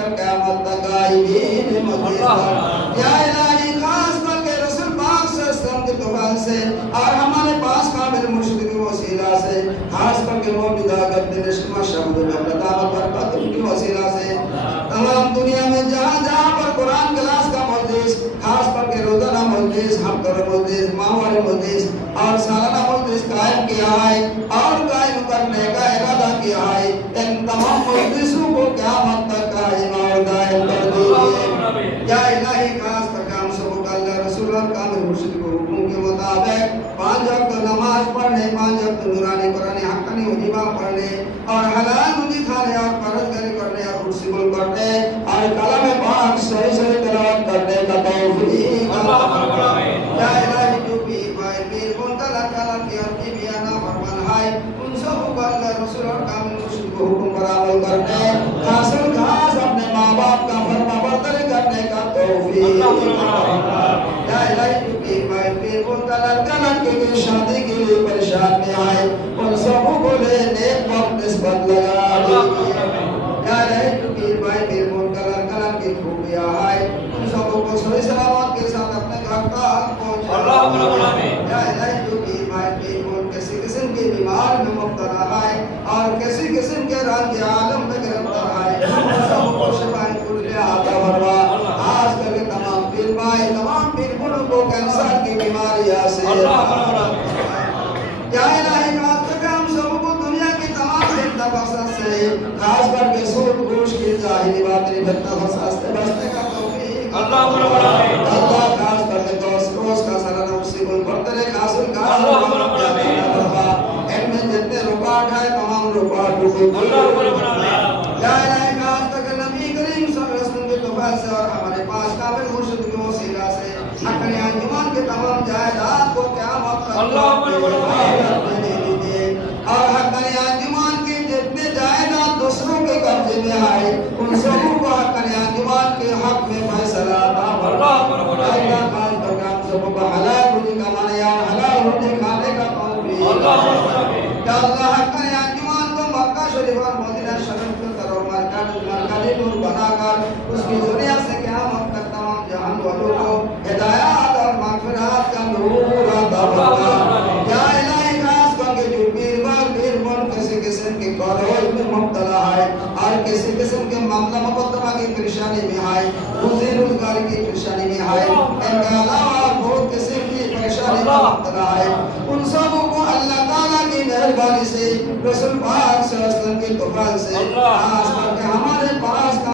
کر قیامت تک غائبین مجلس پر یا الہی خاص کر کے رسول پاک صلی اللہ علیہ وسلم کے توفیق سے اور ہمارے پاس قابل مرشد کے وسیلہ سے خاص کر کے موجودہ گد نشمہ شہد محمد آمد برکات کی وسیلہ سے تمام دنیا میں جہاں جہاں پر قرآن کلاس کا مجلس خاص کر کے روزانہ مجلس ہفتہ مجلس ماہوارہ مجلس اور سالانہ مجلس قائم کیا ہے اور قائم کرنے کا ارادہ کیا ہے ان تمام مجلسوں کو قیامت تک قائم اور دائم کر دیجیے یا الہی خاص کر کے ہم سب کو اللہ رسول اور کامل مرشد کو حکم کے مطابق 5 وقت نماز پڑھنے 5 وقت نورانی قرآنی حقانی وجیبہ پڑھنے اور حلال مجھے کھانے اور پرہیزگاری کرنے اور پرسکول کرنے اور کلام پاک صحیح صحیح تلاوت کرنے کا توفیق یا الہی جو بھی بھائی پیر منتلا کلام کی عربی بیانہ فرمان ہے ان سب کو اللہ رسول اور کامل مرشد کو حکم پر عمل کرنے حاصل خاص اپنے ماں باپ کا فرما برداری کرنے کا توفیق یا الہی جو بھی بھائی پیر منتلا کلام کی شادی کے لیے پریشان میں آئے ان سب کو لے نیک وقت نسبت لگا دیجیے یا الہی جو بھی بھائی پیر منتلا کلام کی خوبیاں آئے ان سب کو صحیح سلامت کے ساتھ اپنے گھر تک پہنچا یا الہی جو بھی بھائی پیر منتلا کسی قسم کی بیمار میں مبتلا ہے اور کسی قسم کے رنگ عالم میں گرفتار ہے ان سب کو شفائے کل عطا فرما خاص کر کے تمام پیر بھائی تمام پیر بڑوں کو کینسر کی بیماریاں سے یا الہی خاص کر کے ہم سب کو دنیا کی تمام فتنہ فساد سے خاص کر کے سود گوش کی ظاہری باطنی فتنہ فساد سے بچنے کا توفیق اللہ خاص کر کے روز کا سالانہ مصیبت برتنے حاصل کا ان میں جتنے رکاوٹ ہے تمام رکاوٹوں کو دور یا الہی خاص کر کے نبی کریم صلی اللہ علیہ وسلم کے توفیق سے اور ہمارے پاس قابل مرشد کے وسیلہ سے حقانی انجمن کے تمام جائیداد کو قیامت تک دے دیجیے اور حقانی انجمن کے جتنے جائیداد دوسروں کے قبضے میں آئے ان سب کو حقانی انجمن کے حق میں فیصلہ عطا فرما اللہ خاص کر کے ہم سب کو حلال روزی کمانے اور حلال روزی کھانے کا توفیق یا اللہ حقانی انجمن کو مکہ شریف اور مدینہ شریف کے طرف مرکزی نور بنا کر اس کی دنیا سے قیامت تک تمام جہان والوں کو ہدایات اور مغفرات کا نور عطا فرما یا الہی خاص کر کے جو پیر من کسی قسم کی کاروبار میں مبتلا ہے اور کسی قسم کے معاملہ مقدمہ کی پریشانی میں ہے روزی روزگار کی پریشانی میں ہے ان کے علاوہ بہت قسم کی پریشانی میں مبتلا ہے ان سب کو اللہ تعالیٰ کی مہربانی سے رسول پاک صلی اللہ علیہ وسلم کی توفیق سے خاص کر کے ہمارے پاس